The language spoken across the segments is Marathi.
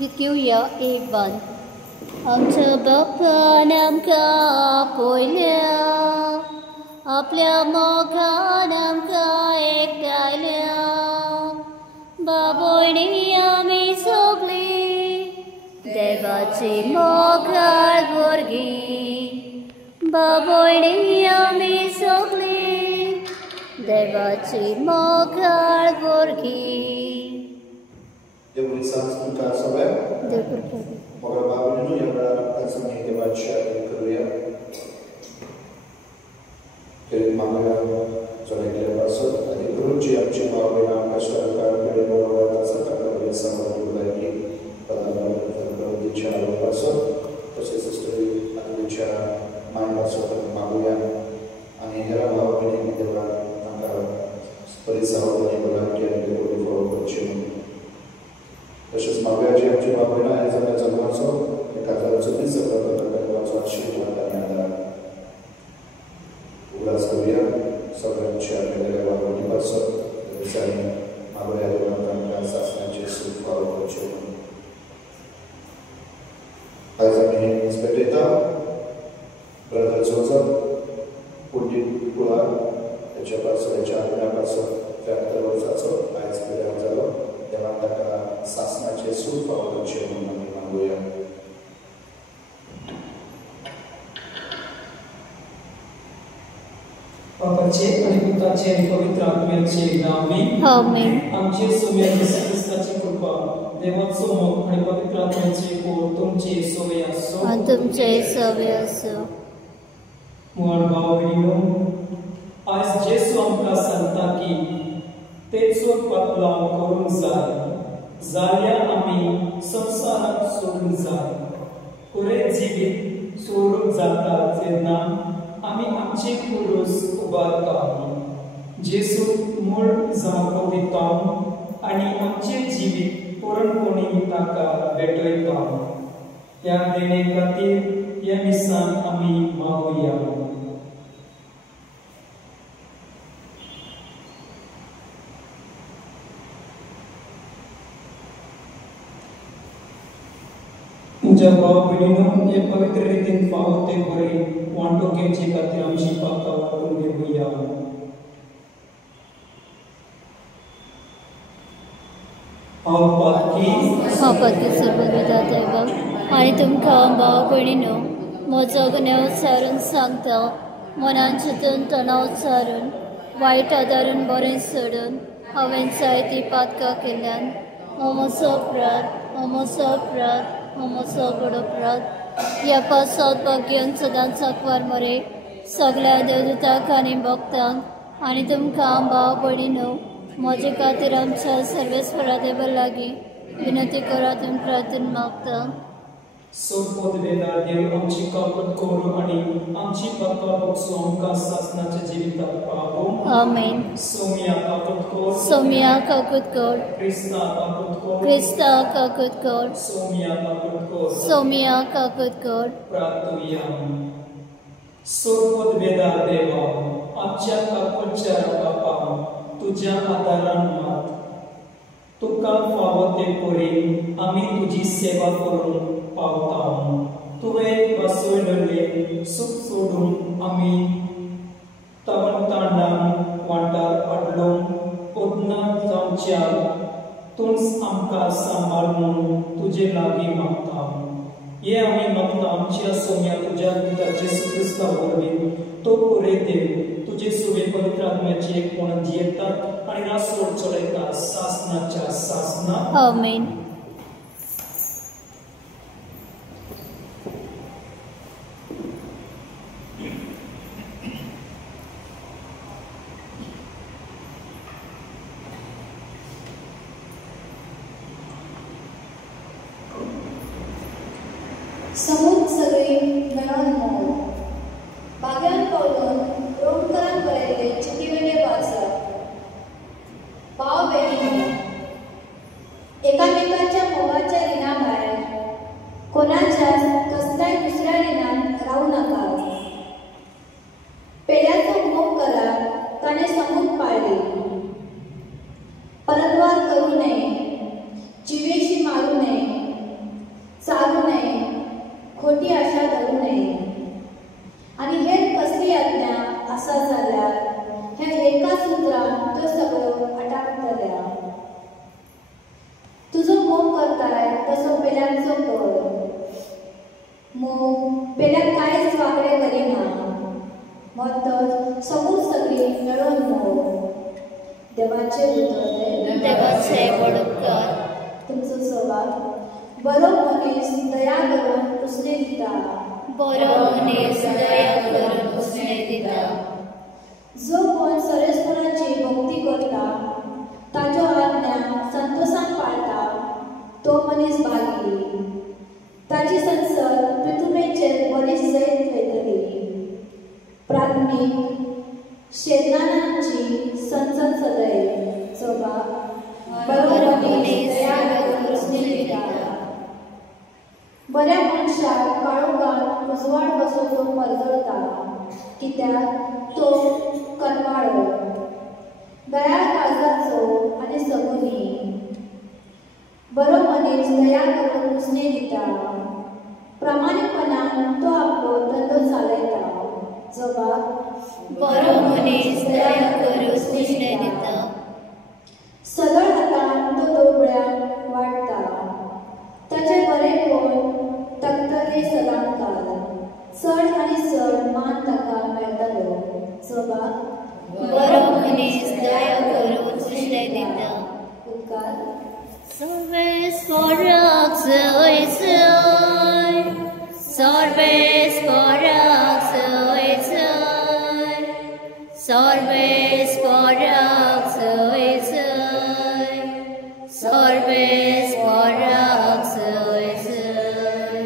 घेऊया एक बान. आमच्या बाप्पान आमकां आपयल्या, आपल्या मोगान आमकां एकटायल्या. बाबोयणी आमी सगळीं देवाची मोगाळ भुरगीं. बाबोयणी आमी सगळीं देवाची मोगाळ भुरगीं. Devo santificare sapere. Ora Paolo noi avrà la canzone che va a cercare Gloria. Che rimane sono le persone di croce a cima della cascata per il loro tasca per sabato di per la diciamo persone così si storia a diciamo mai sotto Maria ani era Paolo ne deve andare per il sabato di quella che è il loro cima. Tășesc Maria ce va până azi în această e ca să înțelegi să vă dă că va să și la Daniela. Urascovia să vrem ce are de la unii pasă de să ne Maria de la casa să ne ce să facă ce. Azi ne speteta brother Joseph particular de ce pasă de ce are pasă faptul ăsta azi pe de acolo dalam kata sasna Yesus bahwa Dia menangguya. बापाचे आणि पुत्राचे आणि पवित्र आत्म्याचे नामे आमेन. आमचे सोम्या येशू ख्रिस्ताची कृपा देवाचो मोग आणि पवित्र आत्म्याचे कोड तुमचे सोबे असो आणि तुमचे सोबे असो. मोर भाव भयणो आज येशू आमकां सांगता की तेचो पातलाव करूंक जाय जाल्यार आमी संवसाराक सोडूंक जाय. पुरे जिवीत सोडूंक जाता जेन्ना आमी आमचे पुरुष उबारता जेजू मूळ जावपाक दिता आनी आमचे जिवीत पुरणपणी ताका भेटयता. ह्या देणे खातीर ह्या दिसान आमी मागुया. तुमच्या भाव भयणीनो हे पवित्र रितीन पावते बरे वांटो घेवचे खातीर आमची पातळ वांटून घेवया. हांव पातकी सर्वविदा देवा आनी तुमकां भाव भयणीनो म्हजो गुन्यांव सारून सांगता. मनान चिंतून तणाव सारून वायट आदारून बरें सोडून हांवें जायती पातकां केल्यान हो म्हजो अपराध हो म्हजो अपराध हो म्हजो व्हड अपराध. ह्या पासत भाग्यान सदांच सांकवार मरे सगळ्या देवदूतांक आनी भक्तांक आनी तुमकां भाव भयणीनो म्हजे खातीर आमच्या सर्वेस्परा देवा लागीं विनंती करातून प्रार्थना मागता. सोपद वेदार देव आमची कापत करू आणि आमची पातळ बक्षू आमकां सासनाच्या जिविताक पावो. आमेन. सोम्या काकूत कर सोम्या काकूत कर क्रिस्ता काकूत कर क्रिस्ता काकूत कर सोम्या काकूत कर सोम्या काकूत कर. प्रार्थुया. सोपद वेदार देवा आमच्या काकूच्या बापा तुझ्या आदारान मात तुका फावो ते परी आमी तुजी सेवा करून पावता. तुवें वासयलेले सुख सोडून आमी तावतांडान वांटार पडलो ओदना जावच्या तूंच आमकां सांबाळ म्हणून तुजे लागीं मागता. हे आमी मागता आमच्या सोम्या तुज्या पुताचे सुख्रिस्ता वरवीं तो पुरे देव तुजे सुवे पवित्र आत्म्याचे एकपण जियेतात आणि रासोड चलयतात सासनाच्या सासना. आमेन. समूह सगळी गणान मोल बाग्यान पावलोन रोमकारान बरयले चिठीवेले वाचप. भाव भयणीनो एकामेकाच्या मोगाच्या रिणा भायर कोणाच्या कसल्याय दुसऱ्या रिणान रावू नाका. पेड्याचो मोग करा ताणें समूह पाळली. परतवार करू नये, जिवेशी मारू नये, मोग पेल्याक कांयच वागडे करिना मत्तच सगळी मेळून मोग देवाचे उतर देवाचे बडोपकार तुमचो स्वभाव बरो मनीस दया करून उसने दिता बरो मनीस दया करून उसने दिता जो कोण सरस्वराची भक्ती करता ताच्यो आज्ञा संतोषान पाळता तो मनीस भागी ताची संसद पृथ्वीचेर बरीच जैत वयतली प्राथमीक शेतनानांची संसद सदैव स्वभाव बरो मनीस दया करून उसने दिता बऱ्या मनशाक काळोखांत उजवाड कसो तो मरगळता कित्याक तो कनवाळो दयाळ काळजाचो आनी सगुनी बरो मनीस दया करून उसने दिता प्रामाणीकपणान तो आपलो धंदो चालयता जगाक बरो मनीस दया करून उसने दिता सदळ हातान तो दोबळ्याक वाडटा ताचे बरेपण तकतले सदांकाल चड आनी चड मान ताका मेळटलो जगाक बरो मनीस दया करून उसने दिता उपकार सर्वेस पराक जय जय सर्वेस पराक जय जय सर्वेस पराक जय जय सर्वेस पराक जय जय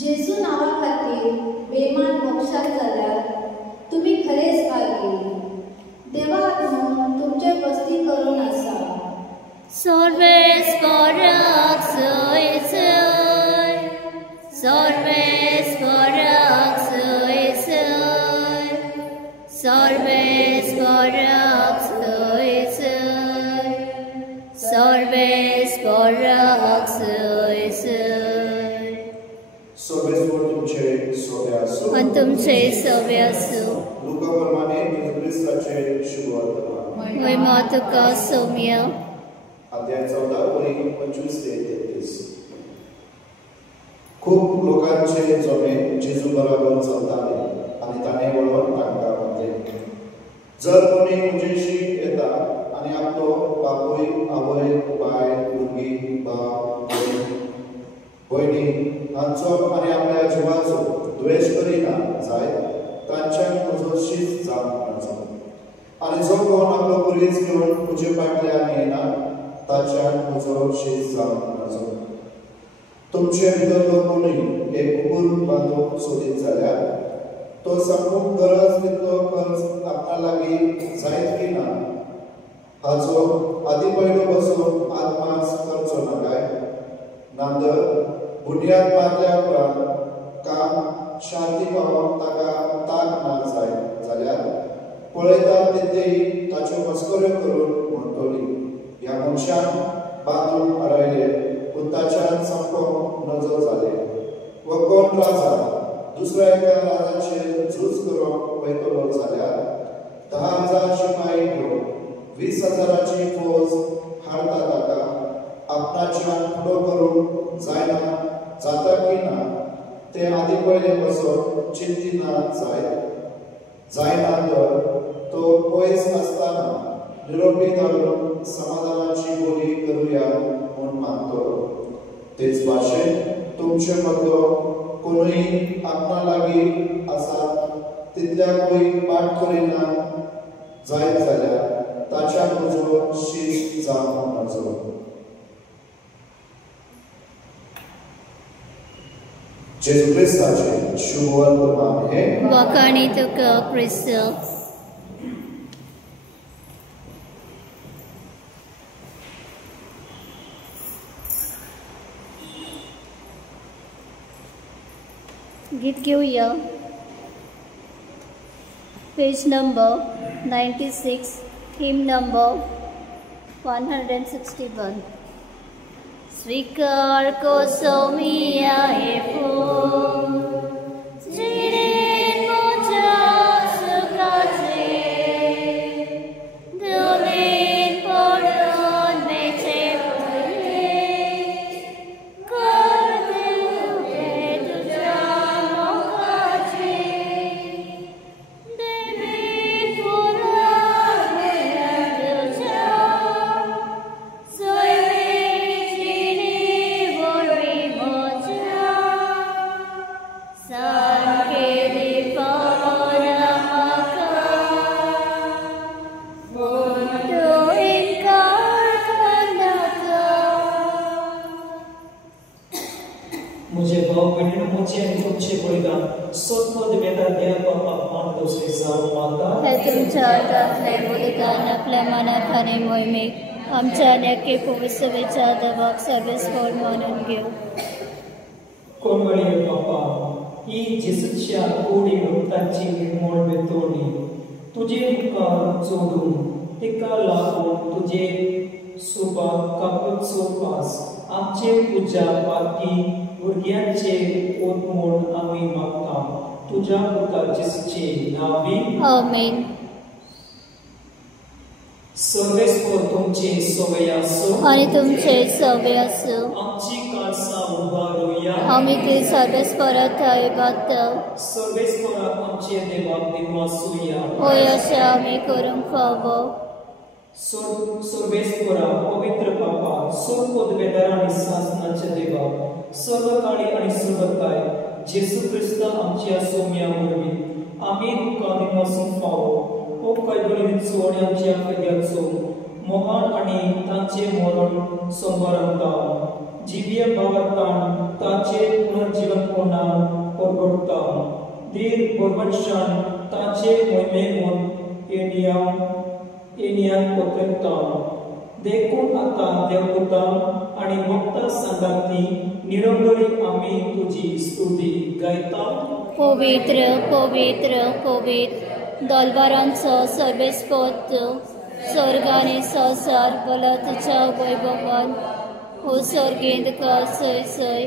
जेजू नांवा खातीर बेमान मोक्षाक जाल्यार तुमी खरेच भागी देवा आत्मो तुमचे बस्ती करून आसा सर्वेस पराक जय जय सर्वेस पराक जय जय सर्वेस पराक जय जय सर्वेस पराक जय जय सगळेच तुमचे सोबे असो आणि तुमचे सवे असो लुकाप्रमाणे ख्रिस्ताचे शुभ वर्तमान महिमा तुका सौम्य अध्याय 14 वरी 25 ते 33 खूप लोकांचे जमे जेजू बरोबर चलताले आणि ताणे वळून तांकां म्हणले जर कोणी म्हजेशी येता आणि आपलो बापूय आवय बाय भुरगी भाव भयणी हांचो आणि आपल्या जिवाचो द्वेष करिना जायत तांच्यान म्हजो शीत जावंक नाचो आणि जो कोण आपलो पुरीच घेवन तुजे फाटल्यान येना ताच्यान म्हजो शीत जावंक नाचो तुमचे भितरलो कोणूय एक कुकूर बांदूंक सोदीत जाल्यार तो सांगूंक गरज तितलो खर्च आपणा लागीं जायत की ना हाचो आदी पयलो बसून आत्मास करचो ना काय नांतर बुनयाद बांदल्या उपरांत काम शांती पावोवंक ताका ताक ना जाय जाल्यार पळयता तितलेय ताच्यो मस्कऱ्यो करून म्हणटली ह्या मनशान बांदून हाडयले पूण ताच्यान संपोवंक नजो जाले व कोण राजा दुसऱ्या एका राजाचेर झूज करप वयतलो जाल्यार 10,000 शिपाई घेवन 20,000ची फौज हाडटा ताका आपणाच्यान फुडो करून जायना जाता की ना ते आदी पयले बसून चिंतिना जायना तर तो पयस आसतना निरोपी धाडून समाधानाची बोली करुया म्हूण मागतलो तेच भाशेन तुमचे मदलो कोणूय आपणा लागीं आसा तितल्याकूय पाठ करिना जायत जाल्यार ताच्या म्हजो शीत जावंक नाचो जेजू क्रिस्ताचे शुभ वर्तमान हे वखाणी तुका क्रिस्त गीत घेऊया पेज नंबर 96 हिम नंबर 161 स्वीकार को सौमिया हे फूल जिरेन मोजा सुखाचे दुमीन पडून बेचे पडले कर दिल मुझे भाव बहन मुझे आणि तुमचे बलिदान स्वतः वेदा देवा अपमान दोषे जाऊ माता हे तुमच्या हातातले बलिदान आपल्या मनात आणि मोहिमेत आमच्या नक्की पवित्रतेच्या दबाव सर्वस्फोट मानून घेऊ. कोमळी बापा ही जेसूच्या कोडी रक्ताची निर्मळ बेतोणी तुझे मुखार जोडून तिका लागून तुझे सुबा कापूचो पास आमचे पूजा पाती भुरग्यांचे ओतमोड आम्ही मागता तुझ्या पुता जेसूचे नावी आमेन. सर्वेस्वर तुमचे सवय असो आणि तुमचे सवय असो आमची काळसा उभारूया आम्ही ते सर्वेस्परात ऐकत सर्वेस्वराक आमचे देवाक दिवासूया होय असे आम्ही करून खावं. सर्वेस्वरा पवित्र बापा सर्वोदवेदार आणि शासनाचे देवा सर्व काळी आणि सर्वकाय जेसू ख्रिस्त आमच्या सौम्या वरवी आम्ही तुका दिवासून फावो ओ कैबळीचो आणि आमच्या कैद्याचो मोहन आणि तांचे मरण संबरता जीव्य भावार्थान ताचे पुनर्जीवनपणान परगडता धीर परवंशान ताचे मोहिमेहून एनियान पोतरता देखून आता देवपुता आणि भक्त संगाती निरंजनी आम्ही तुझी स्तुती गायता. पवित्र पवित्र पवित्र दलबारांचो सर्वेस्पोत स्वर्ग आणि संसार बलातच्या वैभवान हो सर्गेंद का सय सय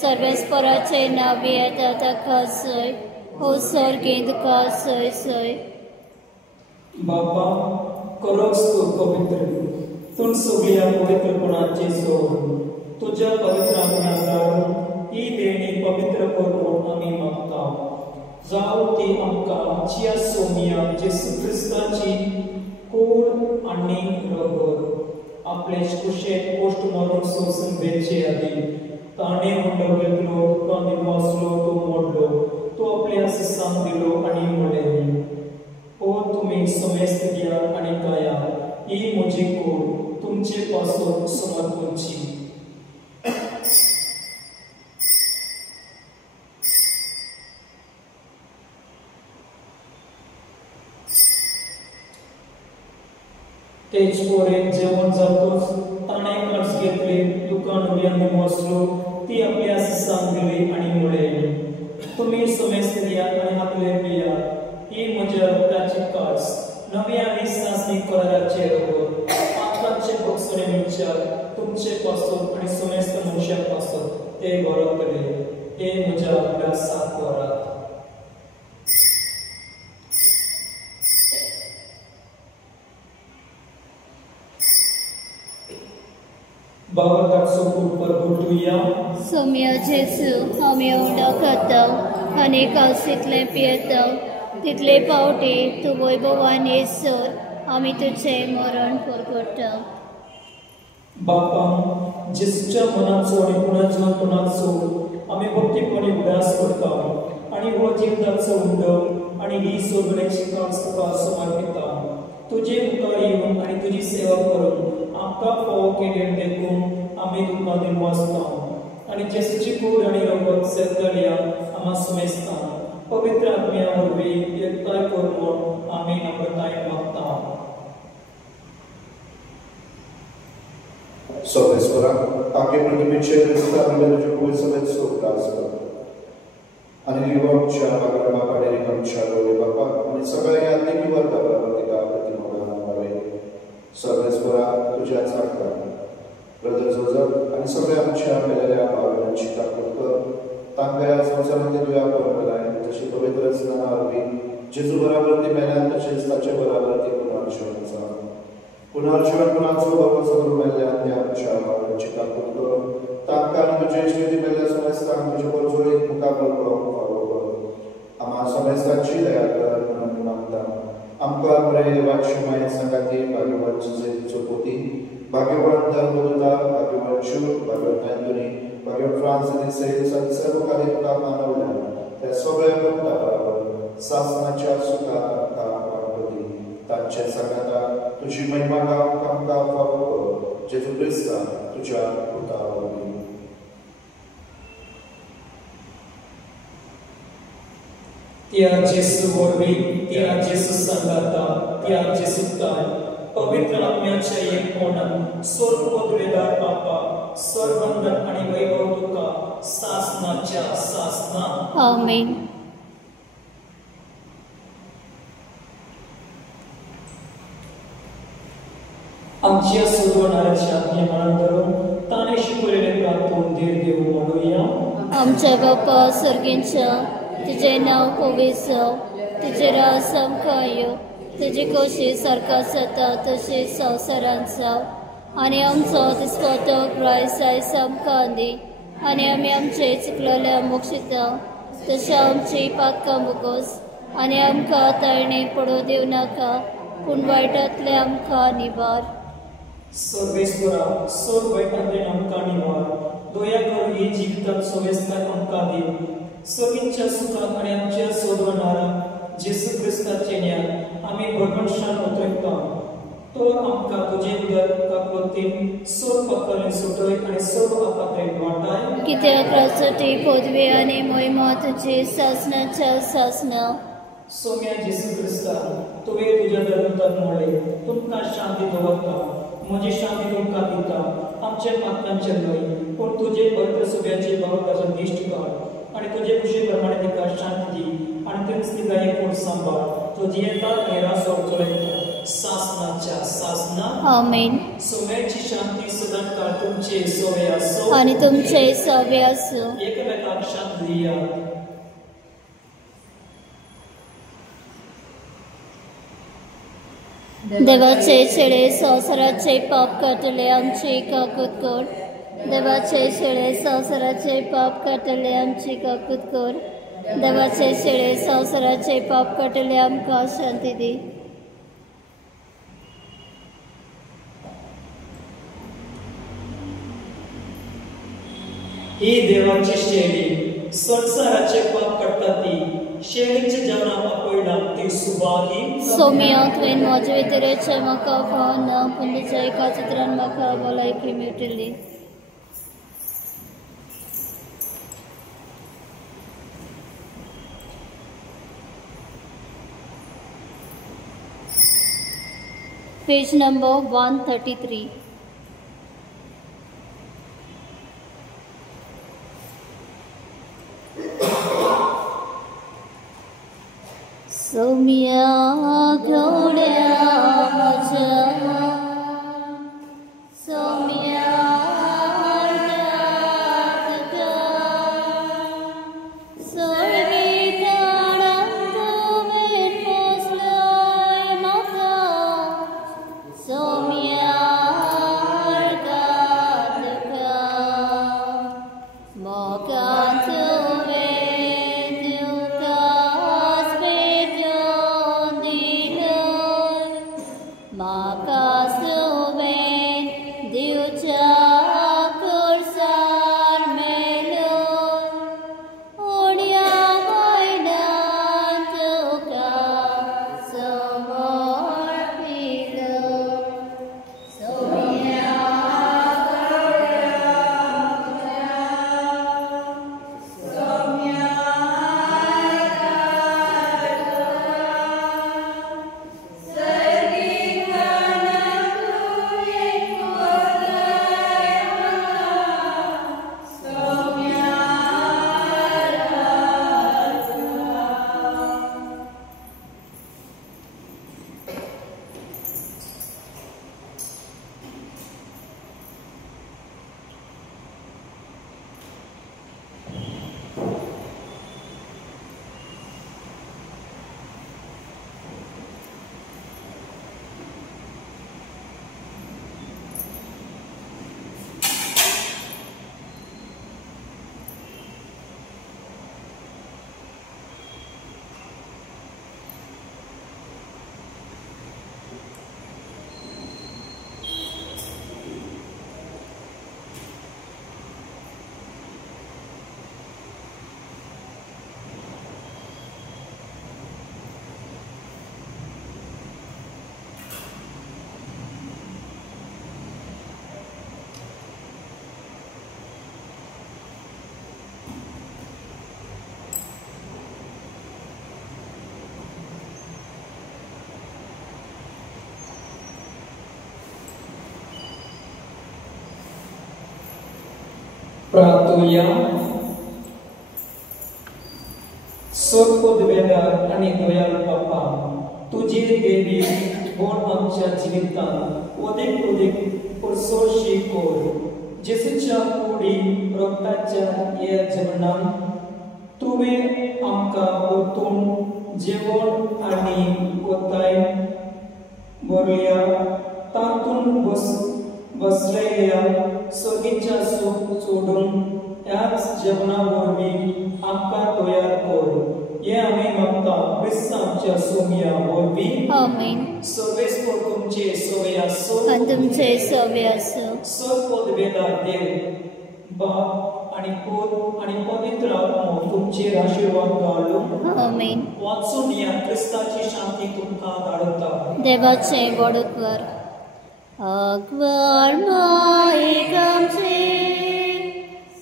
सर्वेस्पराचे नावे येता ताका सय हो सर्गेंद का सय सय. बापा करोस तू पवित्र तुम सगळ्या पवित्रपणाचे सोड तुझ्या पवित्र आत्म्याद्वारे ही देणी पवित्र करून आम्ही मागता जाऊ ती आमकां आमच्या सौम्या जेसू ख्रिस्ताची कूड आणि रगत आपले कुशेत पोस्टमॉर्टम सोसून बेचे आधी ताणे म्हणलो घेतलो तुका दिवासलो तो मोडलो तो आपल्या सिसांक दिलो आणि म्हळे ओ तुम्ही समेस्त घ्या आणि गाया ही म्हजी कूड तुमचे पासून समर्पणची. तेच पोरेन जेवण जातोच ताणे कर्ज घेतले दुकान उब्यांनी बसलो ती आपल्या सिसांक दिली आणि म्हळे तुम्ही समेस्त घ्या आणि आपले पिया ही म्हज्या रक्ताची कास नवी आणि सासणी कराराचे रगत आत्माचे भोगसणे विचार तुमचे पासून आणि समेस्त मनशा पासून ते घडवतले हे म्हज्या अभ्यासात वरात. बाबताचो कुपर गुटुया सौम्य जेसू आम्ही उंडा खाता आणि कावसीतले पियता तितले पावटी तू वैभवान येसर आम्ही तुझे मरण परगडटा. बापा जेसूच्या मनाचो आणि पुनर्जीवनपणाचो आम्ही भक्तीपणे अभ्यास करता आणि हो जिवंताचो उंड आणि ही सोडण्याची कास तुका समर्पिता. तुझे मुखार येऊन आणि तुझी सेवा करून आमकां फोव केले देखून आम्ही तुका दिवासता आणि जेसूची कूड आणि रगत सेतल्या आम्हा समेस्ता पवित्र आत्म्या वरवीं एकताय करून आम्ही नम्रताय मागता. सर्वेस्वरा आपले प्रतिमेचे तुझे पवित्र समेत सोडतास आणि युवकच्या बागडमाकडे रिकामच्या डोळे बापा आणि सगळ्या यात्रिकी वर्गाबरोबर तिका प्रतिमोगान व्हावे. सर्वेस्वरा तुझ्या चाकरा ब्रदर जोजफ आणि सगळ्या आमच्या मेलेल्या भावनांची ताकद कर तांकां ह्या संवसारांत तुवें आपणलाय तशी पवित्र स्नाना वरवीं जेजू बराबर ती मेल्यान तशेंच ताचे बराबर ती पुनर्जीवन जावं. पुनर्जीवनपणाचो भरोसो करून मेल्ल्यान त्या आमच्या भावनांची ताकद कर तांकां आनी तुजे इश्टेची मेल्ल्या समेस्तांक तुजे परजोळेक मुखार पळोवंक फावो कर. आम्हा समेस्तांची दया कर म्हणून मागता. आमकां बरे वाचमाय संगाती भाग्यवान सुजेचो पोती भाग्यवान धर्मदूता भाग्यवान शूर भाग्यवान अँथोनी भाग्यवान फ्रांसीस सर्वकाली तुका मानवल्या त्या सगळ्या भक्ता बरोबर शासनाच्या सुखात आमकां वाडपती तांचे संगाता तुझी महिमा गावंक आमकां फावो कर जेजू ख्रिस्ता तुज्या पुता वरवीं. त्या जेसू वरवी त्या जेसू संगाता त्या जेसू ताय पवित्र आत्म्याच्या एकपणान स्वर्ग पदवेदार बापा सर्वंदन आणि वैभव तुका सासनाच्या सासना आमेन. आमच्या सोडवणाऱ्याच्या आज्ञा धरून ताने शिकवलेले प्रार्थना धीर देऊ म्हणूया. आमच्या बाप्पा सर्गींच्या तुझे नाव पवित्र जाव, तुझे राज समकायो, तुझी कशी सारखा जाता तशी संवसारांत जाव आनी आमचो दिसपतो प्रायसाय समकां दी आनी आमी आमचे चुकलेल्या मोक्षिता तशें आमची पातकां मुगोस आनी आमकां तळणेक पडू दिव नाका पूण वायटांतले आमकां निबार. सर्वेश्वरा सोर वैतांतले आमकां निवार दया करून ही जिवितांत सोवेस्कार आमकां दिव. सगळ्यांच्या सुखाक आनी आमच्या सोडवणारा जेसू क्रिस्ताचे ज्ञान आमी भरभरशान उतरयता. तो आमकां तुजे उदर काकलोतीन सोर पक्कले सुटय आनी सर्व आपात्रे वाटाय. कित्याक राजवटी पदवी आनी मोहिमा तुजी सासनाच्या सासना. सोम्या जेसू क्रिस्ता तुवें तुज्या धर्मताक मोडले तुमकां शांती दवरता. म्हजी शांती तुमकां दिता. आमच्या पातकांचे न्हय पूण तुजे पवित्र सुब्याचे भगताचे दिश्ट काड आनी तुजे कुशे प्रमाणे तिका शांती दी आनी तुमची तिका एकूण सांबाळ. तुजी येता हेरा सोड चलयता सासनाच्या सासना. आमेन. सोम्याची शांती सदां काळ तुमचे सोवे आसो आनी तुमचे सवे आसो. एकमेकाक शांती दिया. देवाचे शेळे संवसाराचे पाप काटले आमची काकूत कर. देवाचे शेळे संवसाराचे पाप काटले आमची काकूत कर. देवाचे शेळे संवसाराचे पाप काटले आमकां शांती दी. ही देवाची शेळी संसाराचे पाप काडटा ती शेळीचे जेवणाक पडला ती सुभागी. सोम्या तुवें म्हजे भितरेचे म्हाका पावना पूण तुज्या एका चित्रान म्हाका भलायकी मेळटली. Page number 133. सोम्या गवड्या म्हज्या सोम्या प्रार्थूया. सोदवेदार आणि दयाळ बाप्पा, तुझे देवी बोल आमच्या जिवितांत अधिक परसोशी कोर. जेसूच्या कुडी रक्ताच्या या जीवनांत तुवें आमकां परतून जेवण आनी वताय भरल्या. तातून बसलेल्या सर्गीच्या सूख सोडून ह्याच जेवणा वरवीं आमकां तयार कर. हे आमी मागता क्रिस्त आमच्या सोम्या वरवीं. आमीन. सर्वेस्पर तुमचे सवय आसो आनी तुमचे सवय आसो. सर्वपद वेदार देव बाप आणि पुत्र आणि पवित्र आत्मा तुमचेर आशीर्वाद घालूं. आमीन. वाचून या क्रिस्ताची शांती तुमकां धाडटा. देवाचे बडकर अकबर माईक आमचे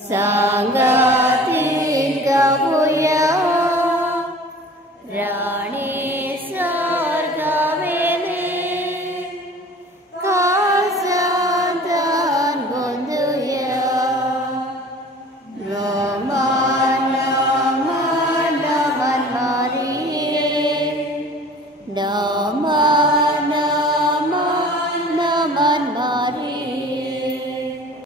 सांगातीन गावया. राणे स्वर्गावेले कासांतान बंदुया. नमन नमन नमन मारिये नमन